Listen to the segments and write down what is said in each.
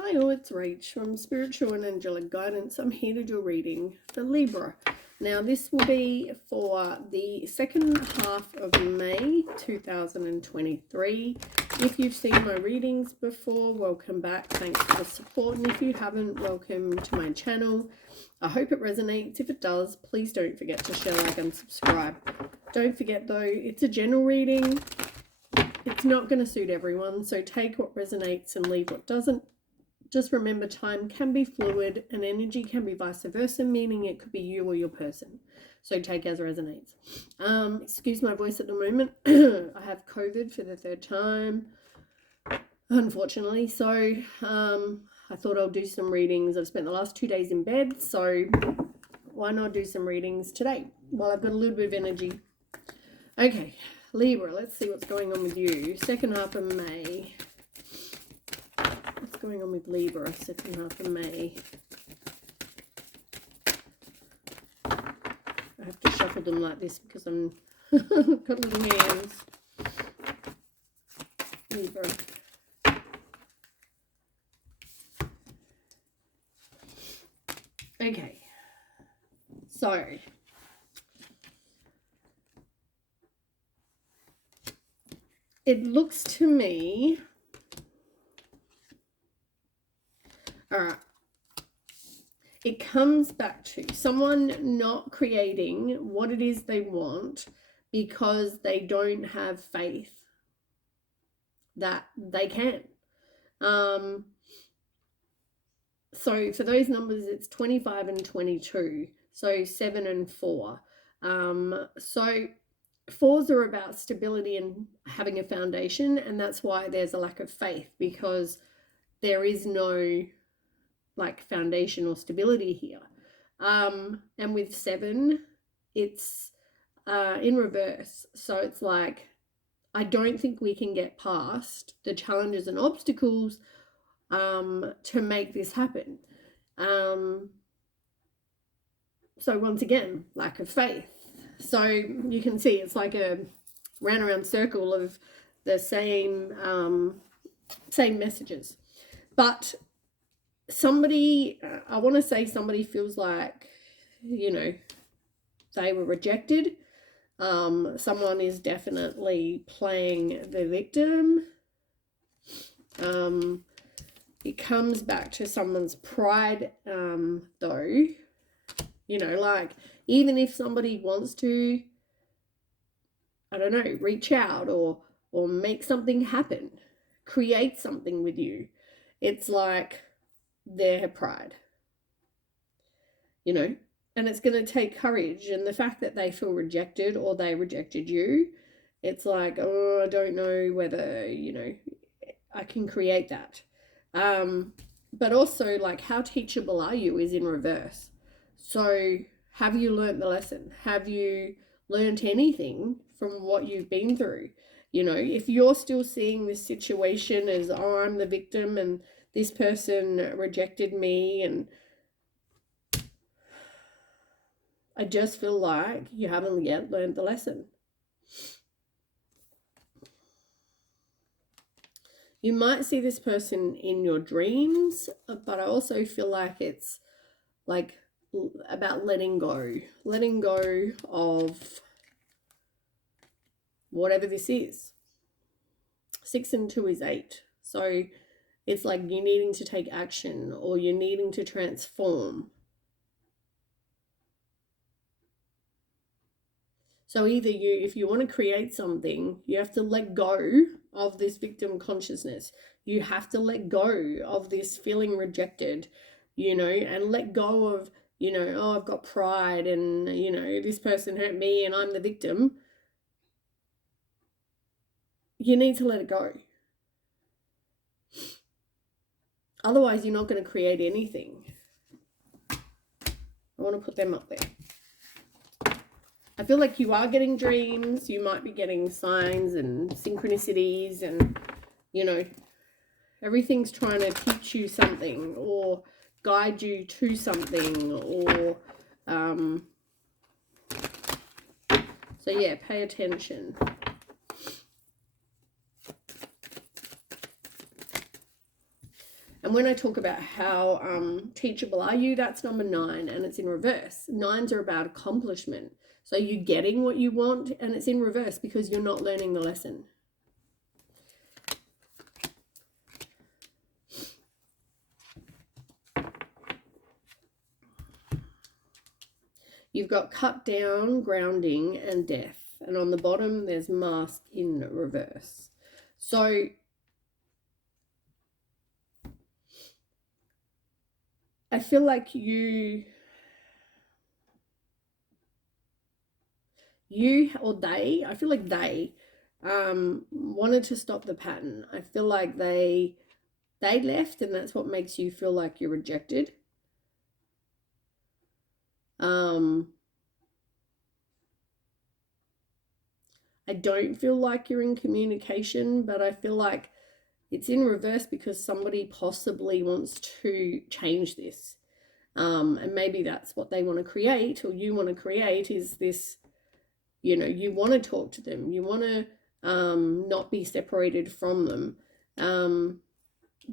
Hi all, it's Rach from Spiritual and Angelic Guidance. I'm here to do a reading for Libra. Now this will be for the second half of May 2023. If you've seen my readings before, welcome back. Thanks for the support. And if you haven't, welcome to my channel. I hope it resonates. If it does, please don't forget to share, like, and subscribe. Don't forget though, it's a general reading. It's not going to suit everyone, so take what resonates and leave what doesn't. Just remember, time can be fluid and energy can be vice versa, meaning it could be you or your person. So take as resonates. Excuse my voice at the moment. I have COVID for the third time, unfortunately. So I thought I'll do some readings. I've spent the last 2 days in bed, so why not do some readings today while I've got a little bit of energy. Okay, Libra, let's see what's going on with you. Second half of May. What's going on with Libra, second half of May? I have to shuffle them like this because I'm got little hands. Libra. Okay. So it looks to me, all right, it comes back to someone not creating what it is they want because they don't have faith that they can. So for those numbers, it's 25 and 22, so 7 and 4. So 4s are about stability and having a foundation, and that's why there's a lack of faith, because there is no like foundation or stability here. And with 7, it's in reverse. So it's like, I don't think we can get past the challenges and obstacles to make this happen. So once again, lack of faith. So you can see it's like a round circle of the same messages. But somebody, I want to say somebody feels like, you know, they were rejected. Someone is definitely playing the victim. It comes back to someone's pride, though. You know, like, even if somebody wants to, I don't know, reach out or make something happen, create something with you, it's like their pride, you know, and it's going to take courage. And the fact that they feel rejected or they rejected you, it's like, oh, I don't know whether, you know, I can create that. But also, like, how teachable are you is in reverse. So have you learned the lesson? Have you learned anything from what you've been through? You know, if you're still seeing this situation as, oh, I'm the victim and this person rejected me, and I just feel like you haven't yet learned the lesson. You might see this person in your dreams, but I also feel like it's like about letting go of whatever this is. 6 and 2 is 8. So it's like you needing to take action or you're needing to transform. So either if you want to create something, you have to let go of this victim consciousness. You have to let go of this feeling rejected, you know, and let go of, you know, oh, I've got pride and, you know, this person hurt me and I'm the victim. You need to let it go. Otherwise, you're not going to create anything. I want to put them up there. I feel like you are getting dreams. You might be getting signs and synchronicities and, you know, everything's trying to teach you something or guide you to something or, so yeah, pay attention. And when I talk about how teachable are you, that's number 9, and it's in reverse. 9s are about accomplishment. So you're getting what you want, and it's in reverse because you're not learning the lesson. You've got cut down, grounding, and death. And on the bottom, there's mask in reverse. So I feel like you or they, I feel like they wanted to stop the pattern. I feel like they left, and that's what makes you feel like you're rejected. I don't feel like you're in communication, but I feel like it's in reverse because somebody possibly wants to change this. And maybe that's what they want to create, or you want to create, is this, you know, you want to talk to them. You want to not be separated from them.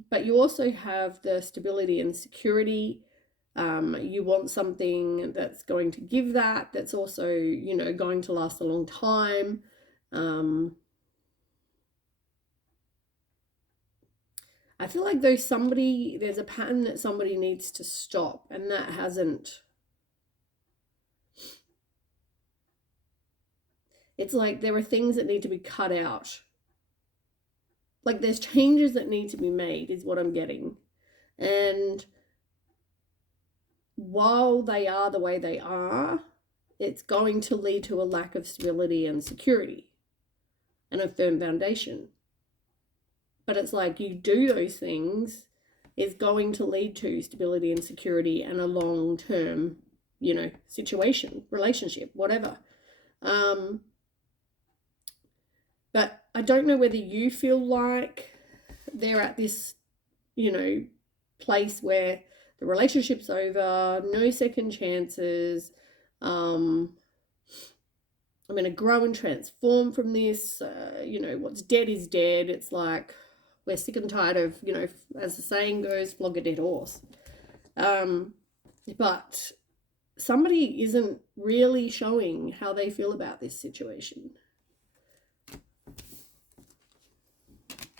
But you also have the stability and security. You want something that's going to give that, that's also, you know, going to last a long time. I feel like there's a pattern that somebody needs to stop, and that hasn't. It's like there are things that need to be cut out. Like there's changes that need to be made, is what I'm getting. And while they are the way they are, it's going to lead to a lack of stability and security and a firm foundation. But it's like you do those things, is going to lead to stability and security and a long-term, you know, situation, relationship, whatever. But I don't know whether you feel like they're at this, you know, place where the relationship's over, no second chances. I'm going to grow and transform from this. You know, what's dead is dead. It's like we're sick and tired of, you know, as the saying goes, flog a dead horse. But somebody isn't really showing how they feel about this situation.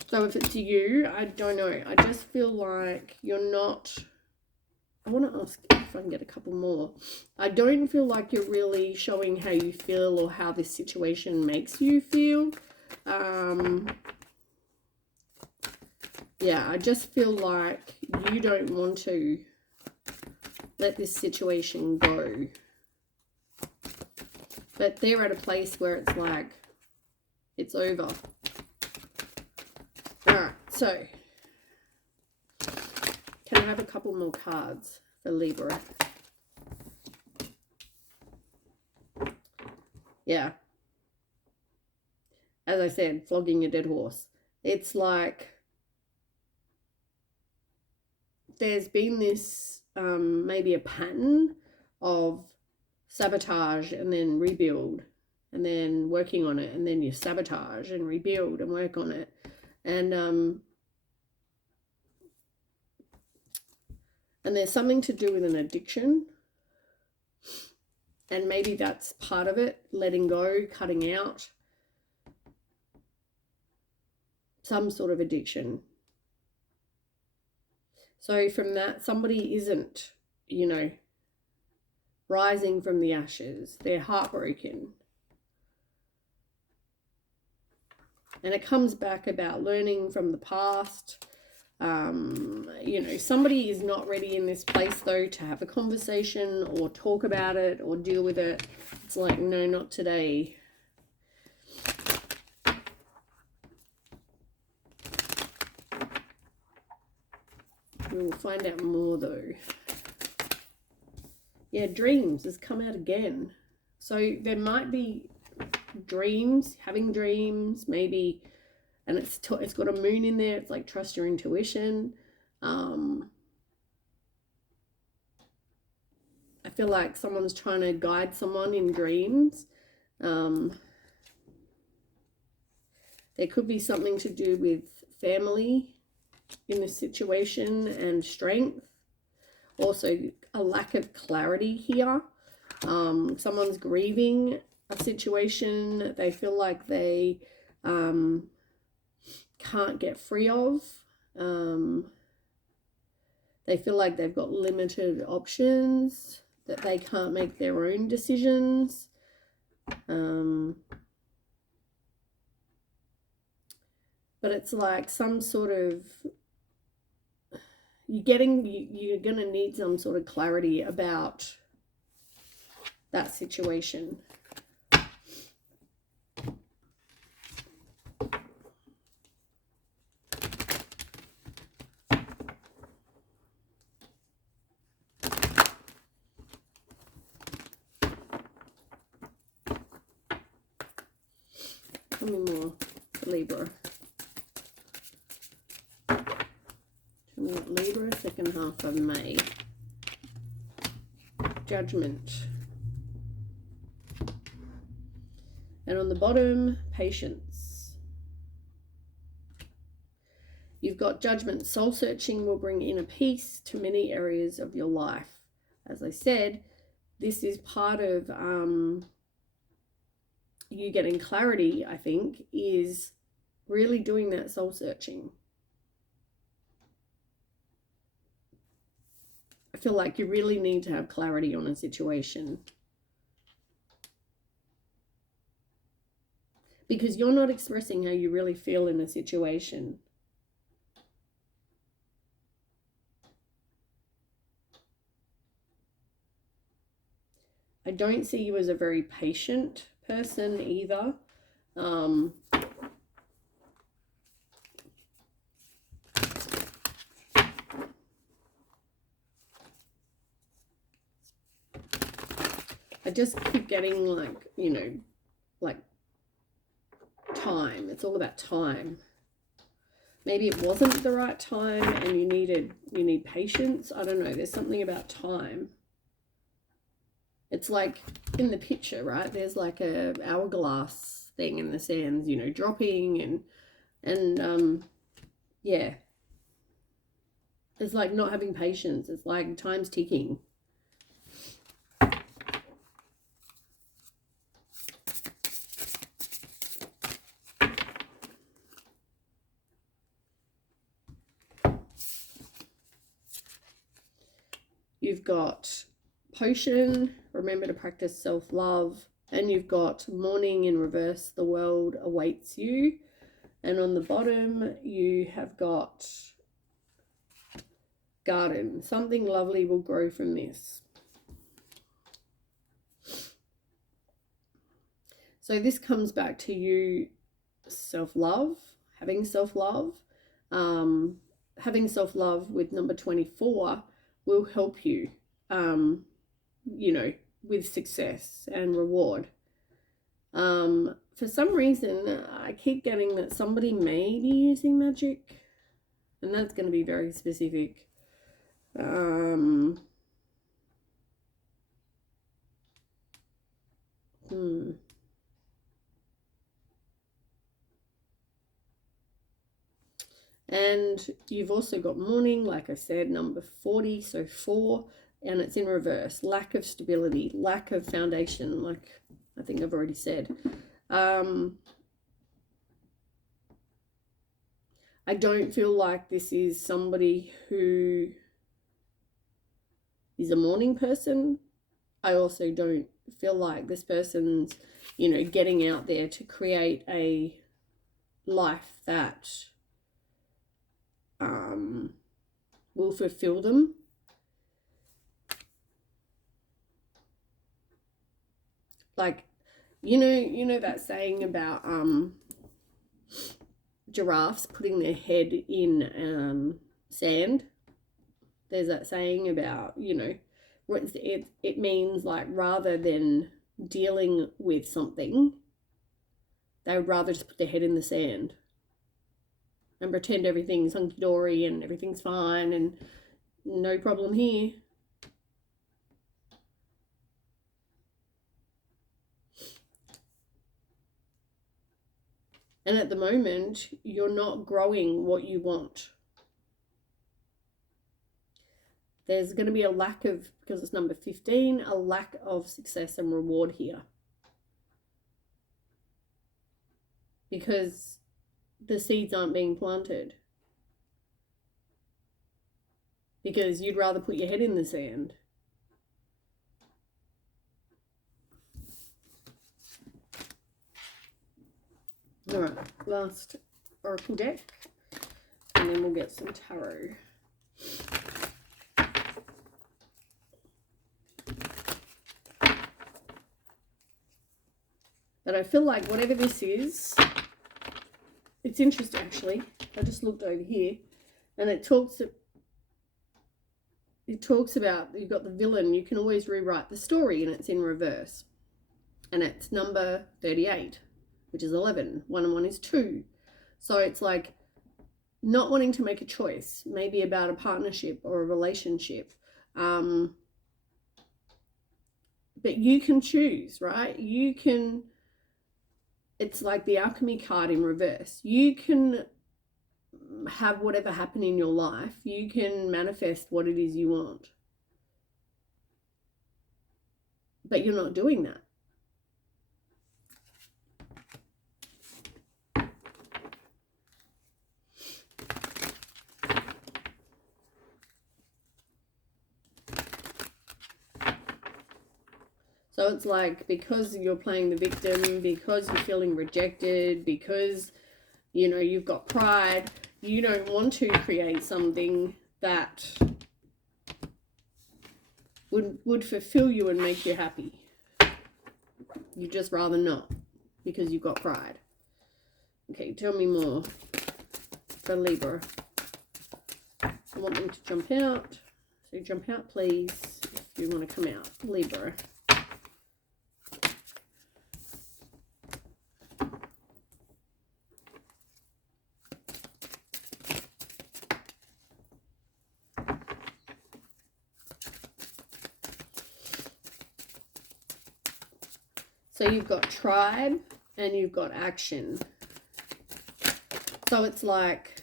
So if it's you, I don't know. I just feel like you're not. I want to ask if I can get a couple more. I don't feel like you're really showing how you feel or how this situation makes you feel. Yeah, I just feel like you don't want to let this situation go. But they're at a place where it's like, it's over. Alright, so can I have a couple more cards for Libra? Yeah. As I said, flogging a dead horse. It's like there's been this maybe a pattern of sabotage and then rebuild, and then working on it, and then you sabotage and rebuild and work on it. And there's something to do with an addiction, and maybe that's part of it, letting go, cutting out some sort of addiction. So from that, somebody isn't, you know, rising from the ashes. They're heartbroken. And it comes back about learning from the past. You know, somebody is not ready in this place, though, to have a conversation or talk about it or deal with it. It's like, no, not today. We'll find out more, though. Yeah, dreams has come out again. So there might be dreams, having dreams, maybe, and it's got a moon in there. It's like trust your intuition. I feel like someone's trying to guide someone in dreams. There could be something to do with family. in this situation and strength. Also, a lack of clarity here. Someone's grieving a situation they feel like they can't get free of. They feel like they've got limited options, that they can't make their own decisions. But it's like some sort of, you're going to need some sort of clarity about that situation. Tell me more, Libra. Tell me what Libra, second half of May. Judgment. And on the bottom, patience. You've got judgment. Soul searching will bring inner peace to many areas of your life. As I said, this is part of you getting clarity, I think, is really doing that soul searching. I feel like you really need to have clarity on a situation. Because you're not expressing how you really feel in a situation. I don't see you as a very patient person either. I just keep getting like, you know, like time. It's all about time. Maybe it wasn't the right time and you need patience. I don't know. There's something about time. It's like in the picture, right? There's like a hourglass thing in the sands, you know, dropping and yeah. It's like not having patience. It's like time's ticking. You've got potion, remember to practice self-love, and you've got mourning in reverse, the world awaits you. And on the bottom, you have got garden. Something lovely will grow from this. So this comes back to you, self-love, having self-love. Having self-love with number 24 will help you, you know, with success and reward. For some reason, I keep getting that somebody may be using magic, and that's going to be very specific. And you've also got mourning, like I said, number 40, so 4, and it's in reverse. Lack of stability, lack of foundation, like I think I've already said. I don't feel like this is somebody who is a mourning person. I also don't feel like this person's, you know, getting out there to create a life that will fulfill them. Like, you know that saying about giraffes putting their head in sand. There's that saying about, you know, it means like rather than dealing with something, they would rather just put their head in the sand and pretend everything's hunky-dory and everything's fine and no problem here. And at the moment, you're not growing what you want. There's going to be a lack of, because it's number 15, a lack of success and reward here. Because the seeds aren't being planted. Because you'd rather put your head in the sand. All right, last oracle deck, and then we'll get some tarot. But I feel like whatever this is, it's interesting actually. I just looked over here, and it talks about, you've got the villain, you can always rewrite the story, and it's in reverse. And it's number 38, which is 11. 1 and 1 is 2. So it's like not wanting to make a choice, maybe about a partnership or a relationship. But you can choose, right? You can, it's like the alchemy card in reverse. You can have whatever happen in your life. You can manifest what it is you want. But you're not doing that. So it's like, because you're playing the victim, because you're feeling rejected, because, you know, you've got pride, you don't want to create something that would fulfill you and make you happy. You'd just rather not, because you've got pride. Okay, tell me more for Libra. I want them to jump out. So jump out, please, if you want to come out. Libra. So you've got tribe and you've got action. So it's like,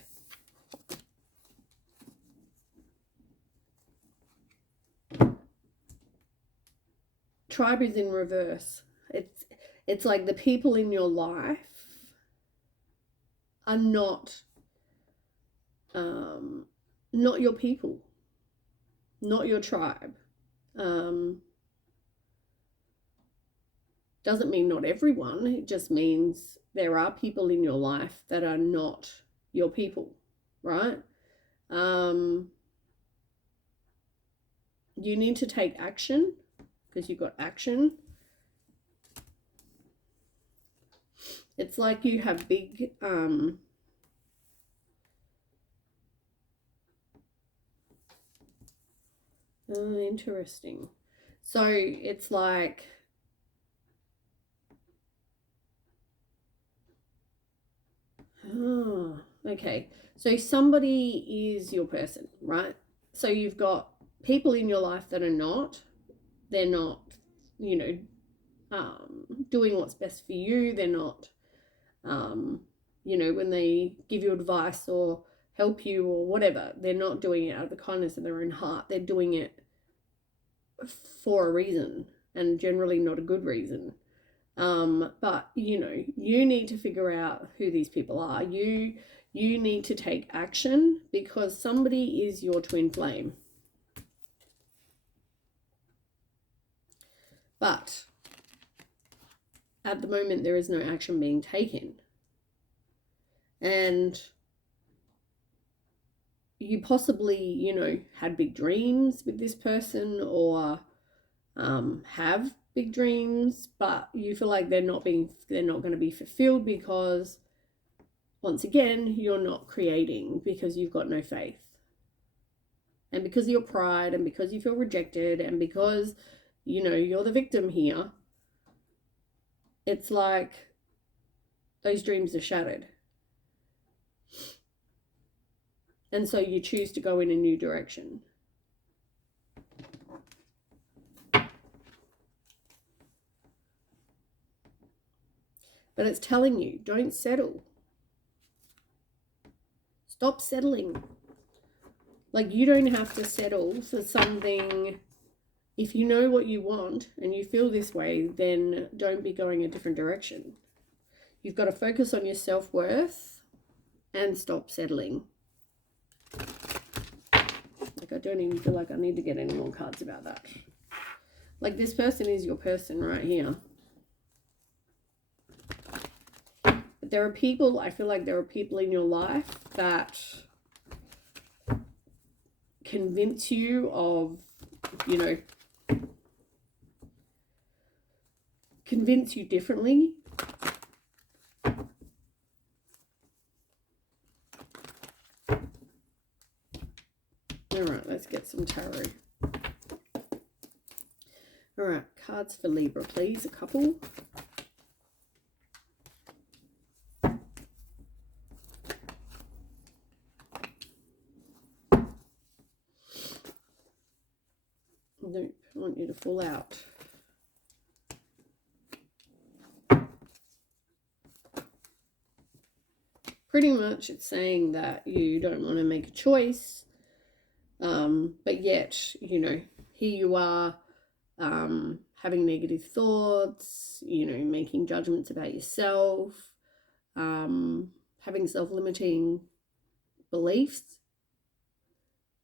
tribe is in reverse. It's like the people in your life are not your people, not your tribe. Doesn't mean not everyone. It just means there are people in your life that are not your people, right? You need to take action, because you've got action. It's like you have big interesting. So it's like, oh, okay. So somebody is your person, right? So you've got people in your life that are not. They're not, you know, doing what's best for you. They're not, you know, when they give you advice or help you or whatever, they're not doing it out of the kindness of their own heart. They're doing it for a reason, and generally not a good reason. But you know, you need to figure out who these people are. You need to take action, because somebody is your twin flame. But at the moment, there is no action being taken. And you possibly, you know, had big dreams with this person, or have big dreams, but you feel like they're not going to be fulfilled, because once again, you're not creating, because you've got no faith. And because of your pride, and because you feel rejected, and because, you know, you're the victim here, it's like those dreams are shattered. And so you choose to go in a new direction. But it's telling you, don't settle. Stop settling. Like, you don't have to settle for something. If you know what you want and you feel this way, then don't be going a different direction. You've got to focus on your self-worth and stop settling. Like, I don't even feel like I need to get any more cards about that. Like, this person is your person right here. But there are people, I feel like there are people in your life that convince you of, you know, convince you differently. All right, let's get some tarot. All right, cards for Libra, please. A couple. Nope, I want you to fall out. Pretty much it's saying that you don't want to make a choice, but yet, you know, here you are, having negative thoughts, you know, making judgments about yourself, having self-limiting beliefs,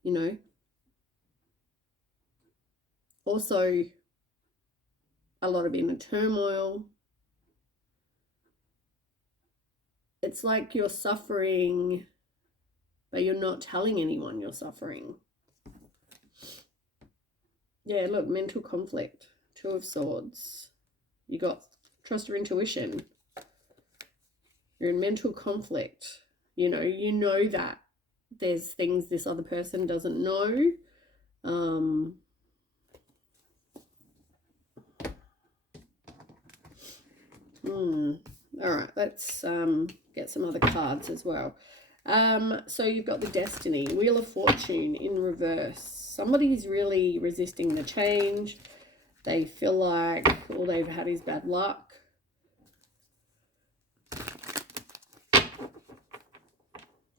you know. Also, a lot of inner turmoil. It's like you're suffering, but you're not telling anyone you're suffering. Yeah, look, mental conflict. Two of Swords. You got trust your intuition. You're in mental conflict. You know that there's things this other person doesn't know. All right, let's get some other cards as well. So you've got the Destiny, Wheel of Fortune in reverse. Somebody's really resisting the change. They feel like all they've had is bad luck.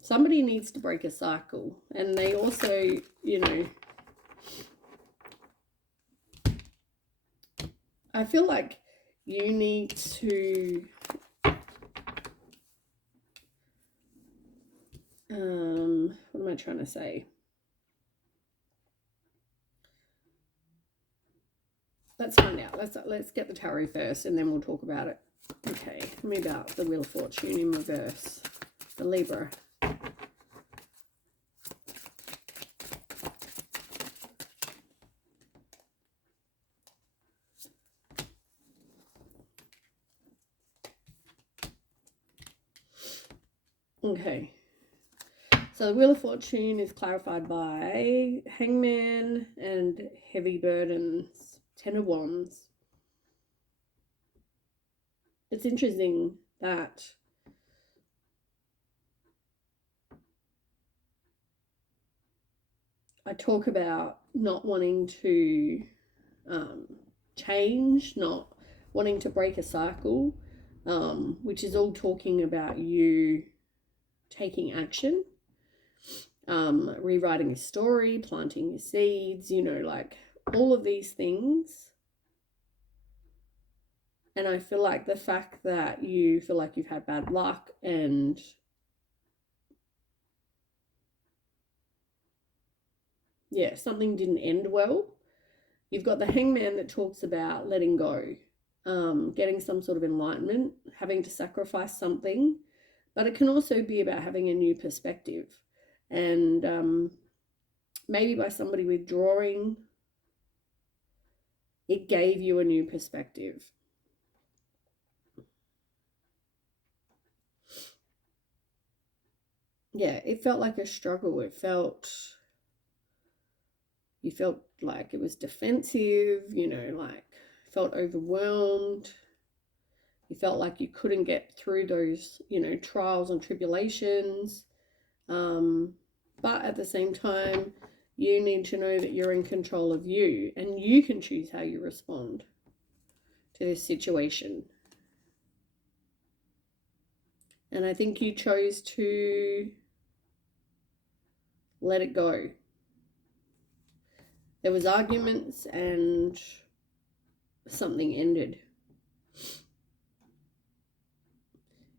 Somebody needs to break a cycle. And they also, you know, I feel like you need to what am I trying to say? Let's find out. Let's get the tarot first and then we'll talk about it. Okay, tell me about the Wheel of Fortune in reverse. The Libra. Okay. So the Wheel of Fortune is clarified by Hangman and Heavy Burdens, Ten of Wands. It's interesting that I talk about not wanting to change, not wanting to break a cycle, which is all talking about you taking action. Rewriting a story, planting your seeds, you know, like all of these things. And I feel like the fact that you feel like you've had bad luck and yeah, something didn't end well. You've got the Hangman that talks about letting go, getting some sort of enlightenment, having to sacrifice something, but it can also be about having a new perspective. And maybe by somebody withdrawing, it gave you a new perspective. Yeah, it felt like a struggle. You felt like it was defensive, you know, like felt overwhelmed. You felt like you couldn't get through those, you know, trials and tribulations. But at the same time, you need to know that you're in control of you and you can choose how you respond to this situation. And I think you chose to let it go. There was arguments and something ended.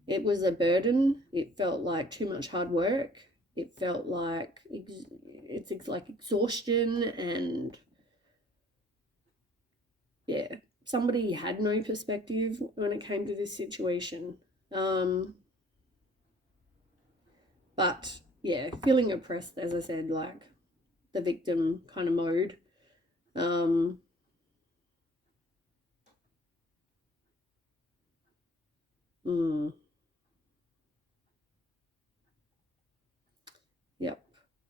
It was a burden. It felt like too much hard work. It felt like it's like exhaustion, and yeah, somebody had no perspective when it came to this situation. But yeah, feeling oppressed, as I said, like the victim kind of mode. Mm, yep,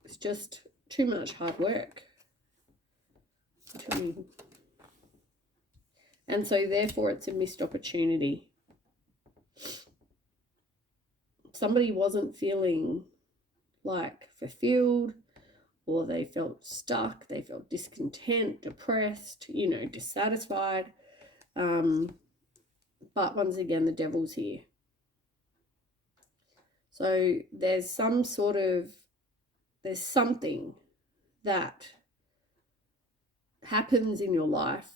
it's just too much hard work. And so therefore it's a missed opportunity. Somebody wasn't feeling like fulfilled, or they felt stuck, they felt discontent, depressed, dissatisfied. But once again, the devil's here. So there's something that happens in your life.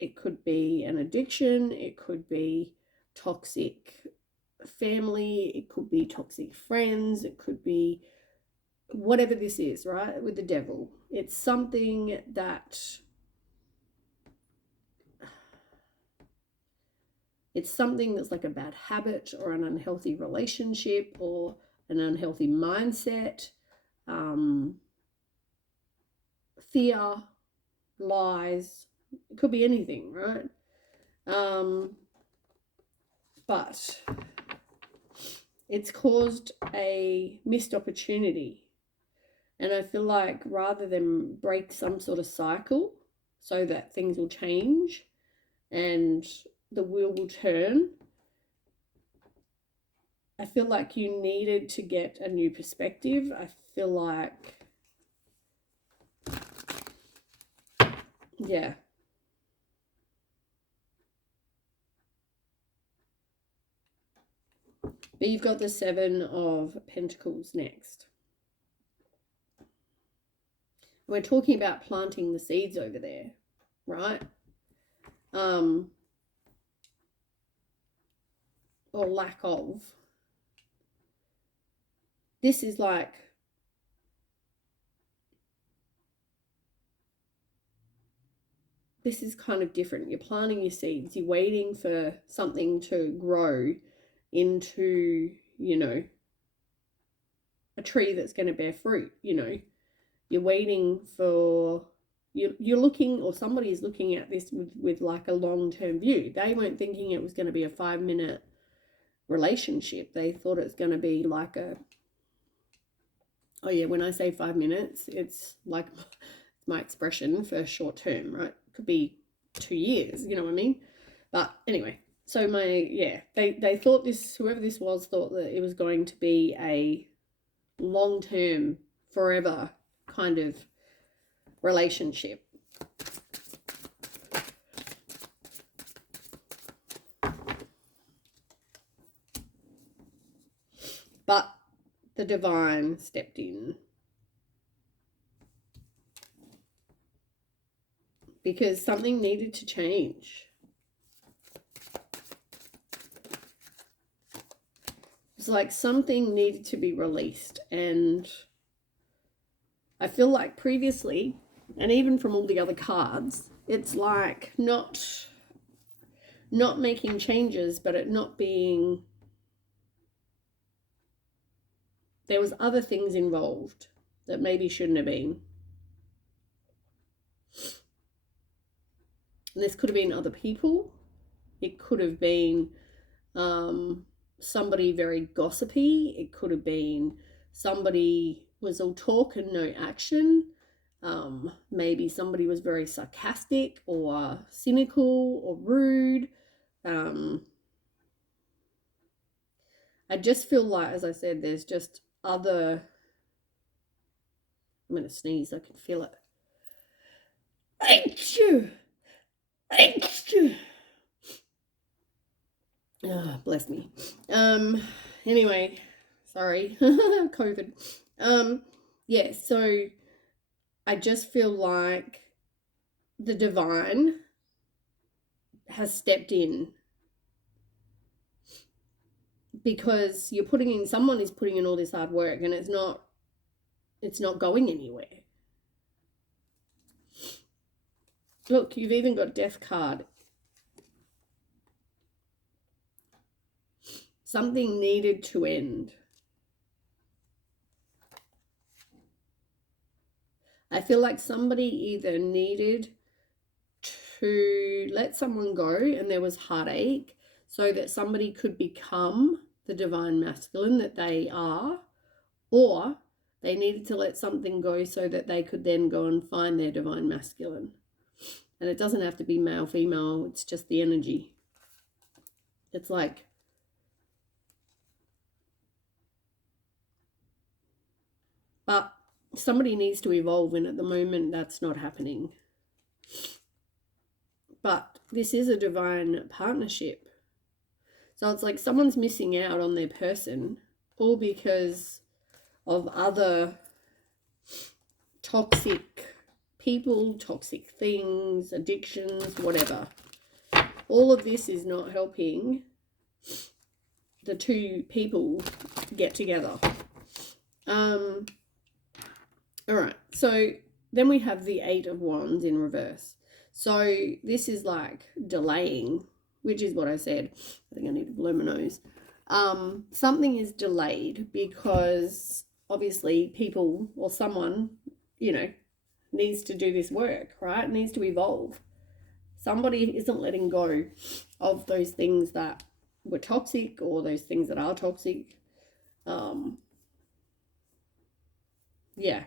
It could be an addiction, it could be toxic family, it could be toxic friends, it could be whatever this is, right? With the devil, it's something that's like a bad habit or an unhealthy relationship or an unhealthy mindset, fear, lies. It could be anything, right? But it's caused a missed opportunity. And I feel like rather than break some sort of cycle so that things will change and the wheel will turn, I feel like you needed to get a new perspective. I feel like, yeah. But you've got the Seven of Pentacles next. We're talking about planting the seeds over there, right? Or lack of. This is like, this is kind of different. You're planting your seeds. You're waiting for something to grow into, a tree that's going to bear fruit. You're waiting for, you're looking, or somebody is looking at this with like a long-term view. They weren't thinking it was going to be a 5-minute relationship. They thought it's going to be like when I say 5 minutes, it's like my expression for short term, right? It could be 2 years, you know what I mean? But anyway, so they thought whoever this was thought that it was going to be a long-term, forever kind of relationship. But the divine stepped in. Because something needed to change. It's like something needed to be released. And I feel like previously, and even from all the other cards, it's like not making changes, but it not being, there was other things involved that maybe shouldn't have been. And this could have been other people. It could have been somebody very gossipy. It could have been somebody was all talk and no action. Maybe somebody was very sarcastic or cynical or rude. I just feel like, as I said, there's just other, I'm going to sneeze, I can feel it. Achoo! Achoo! Oh, bless me. Anyway, sorry. COVID. So I just feel like the divine has stepped in, because someone is putting in all this hard work, and it's not going anywhere. Look, you've even got Death card. Something needed to end. I feel like somebody either needed to let someone go and there was heartache so that somebody could become the divine masculine that they are, or they needed to let something go so that they could then go and find their divine masculine. And it doesn't have to be male, female, it's just the energy. It's like, but somebody needs to evolve, and at the moment that's not happening. But this is a divine partnership. So it's like someone's missing out on their person, all because of other toxic people, toxic things, addictions, whatever. All of this is not helping the two people get together. All right, so then we have the Eight of Wands in reverse. So this is like delaying, which is what I said. I think I need to blow my nose. Something is delayed because obviously people or someone, needs to do this work, right? Needs to evolve. Somebody isn't letting go of those things that were toxic or those things that are toxic. Yeah.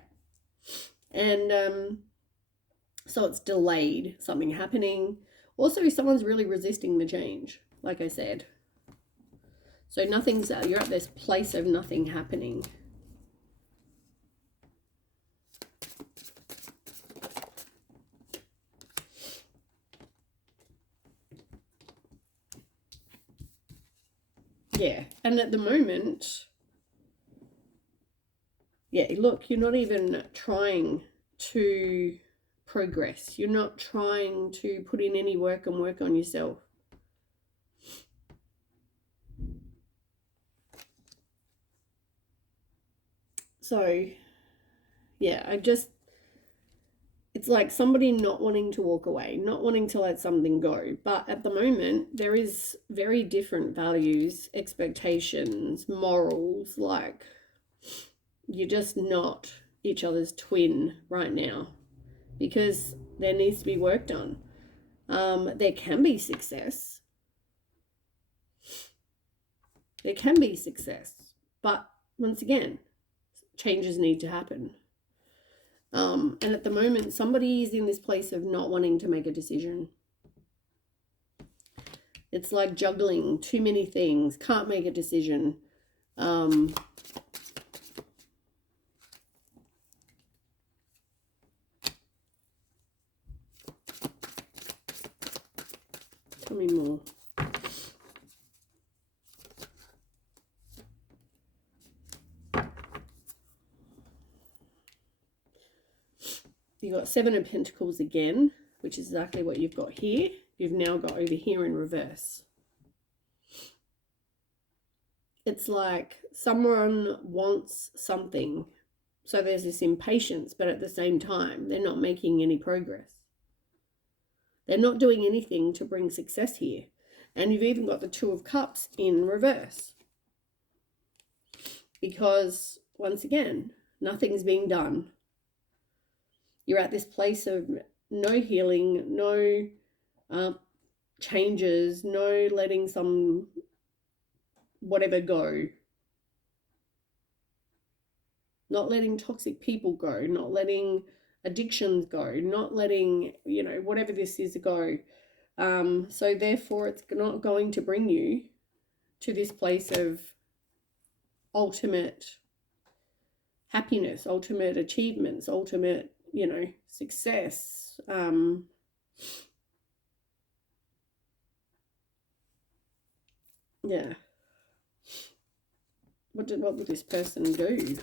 And so it's delayed something happening. Also, someone's really resisting the change, like I said. So you're at this place of nothing happening. Yeah, and at the moment, yeah, look, you're not even trying to progress. You're not trying to put in any work and work on yourself. So, yeah, it's like somebody not wanting to walk away, not wanting to let something go. But at the moment, there is very different values, expectations, morals. Like, you're just not each other's twin right now, because there needs to be work done. There can be success. There can be success. But once again, changes need to happen. And at the moment, somebody is in this place of not wanting to make a decision. It's like juggling too many things, can't make a decision. Tell me more. You've got Seven of Pentacles again, which is exactly what you've got here. You've now got over here in reverse. It's like someone wants something. So there's this impatience, but at the same time, they're not making any progress. They're not doing anything to bring success here. And you've even got the Two of Cups in reverse. Because, once again, nothing's being done. You're at this place of no healing, no changes, no letting some whatever go. Not letting toxic people go, not letting addictions go, not letting, whatever this is go. So therefore, it's not going to bring you to this place of ultimate happiness, ultimate achievements, ultimate, success. Yeah. What would this person do?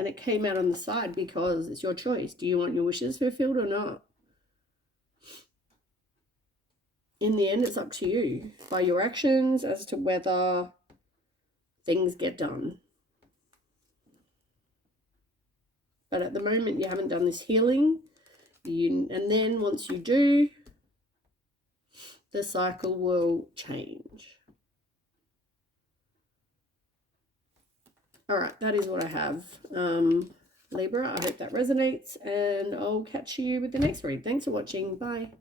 And it came out on the side because it's your choice. Do you want your wishes fulfilled or not? In the end, it's up to you by your actions as to whether things get done. But at the moment, you haven't done this healing. And then once you do, the cycle will change. All right, that is what I have. Libra, I hope that resonates, and I'll catch you with the next read. Thanks for watching. Bye.